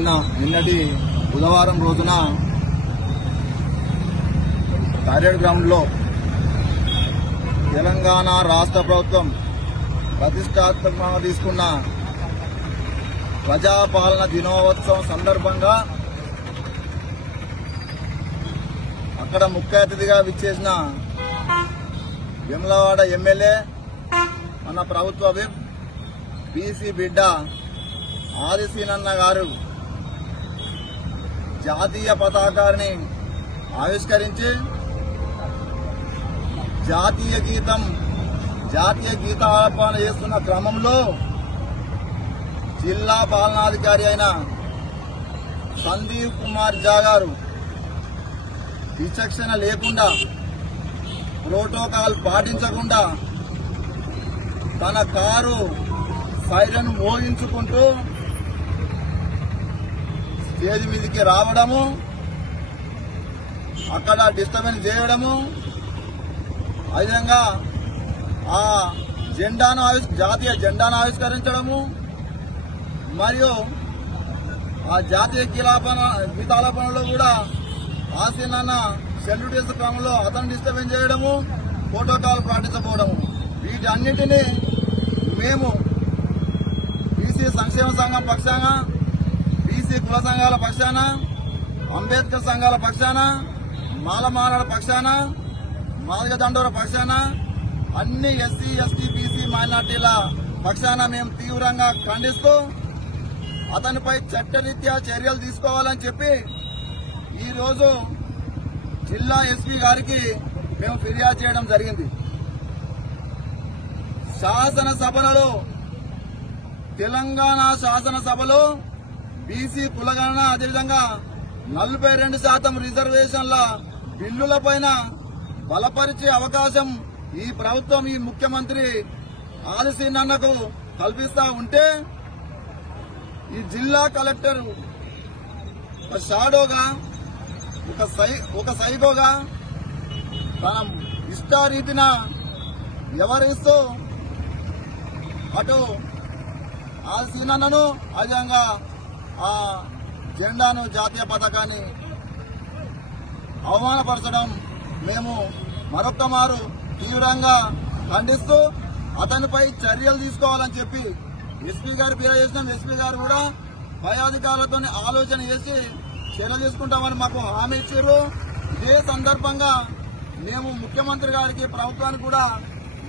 నిన్నటి బుధవారం రోజున టాయిలెట్ గ్రౌండ్లో తెలంగాణ రాష్ట్ర ప్రభుత్వం ప్రతిష్టాత్మకంగా తీసుకున్న ప్రజాపాలన దినోత్సవం సందర్భంగా అక్కడ ముఖ్య అతిథిగా విచ్చేసిన వేములవాడ ఎమ్మెల్యే మన ప్రభుత్వ విప్ బీసీ బిడ్డ ఆదిశీనన్న గారు జాతీయ పతాకాన్ని ఆవిష్కరించి జాతీయ గీతాలాపన చేస్తున్న క్రమంలో జిల్లా పాలనాధికారి అయిన సందీప్ కుమార్ ఝా గారు విచక్షణ లేకుండా ప్రోటోకాల్ పాటించకుండా తన కారు సైరన్ మోగించుకుంటూ స్టేజ్ మీదకి రావడము, అక్కడ డిస్టర్బెన్స్ చేయడము, అదేవిధంగా ఆ జాతీయ జెండాను ఆవిష్కరించడము మరియు ఆ జాతీయ గీతాలాపనలో కూడా ఆసీనన్న సెల్యూట్ చేసే క్రమంలో అతను డిస్టర్బెన్స్ చేయడము, ప్రోటోకాల్ పాటించకపోవడము, వీటన్నిటినీ మేము బీసీ సంక్షేమ సంఘం పక్షాన, బీసీ కుల సంఘాల పక్షాన, అంబేద్కర్ సంఘాల పక్షాన, మాలమాలల పక్షాన, మాదిగ దండోర పక్షాన, అన్ని ఎస్సీ ఎస్టీ బీసీ మైనార్టీల పక్షాన మేము తీవ్రంగా ఖండిస్తూ అతనిపై చట్టరీత్యా చర్యలు తీసుకోవాలని చెప్పి ఈరోజు జిల్లా ఎస్పీ గారికి మేము ఫిర్యాదు చేయడం జరిగింది. శాసనసభలలో తెలంగాణ శాసనసభలో బీసీ కులగణన అదేవిధంగా 42% రిజర్వేషన్ల బిల్లులపైన బలపరిచే అవకాశం ఈ ప్రభుత్వం, ఈ ముఖ్యమంత్రి ఆదిశీనన్నకు కల్పిస్తా ఉంటే ఈ జిల్లా కలెక్టర్ ఒక షాడోగా, ఒక సైకోగా తన ఇష్టారీతిన వ్యవహరిస్తూ అటు ఆదిశీనన్నను అదేవిధంగా ఆ జెండాను, జాతీయ పతాకాన్ని అవమానపరచడం మేము మరొక్క మారు తీవ్రంగా ఖండిస్తూ అతనిపై చర్యలు తీసుకోవాలని చెప్పి ఎస్పీ గారు ఫిర్యాదు చేసినాం. ఎస్పీ గారు కూడా పై అధికారులతో ఆలోచన చేసి చర్యలు తీసుకుంటామని మాకు హామీ ఇచ్చారు. ఇదే సందర్భంగా మేము ముఖ్యమంత్రి గారికి, ప్రభుత్వానికి కూడా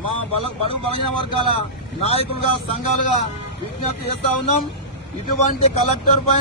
మా బడుగు బలహీన వర్గాల నాయకులుగా, సంఘాలుగా విజ్ఞప్తి చేస్తా ఉన్నాం. ఇటువంటి కలెక్టర్ పైన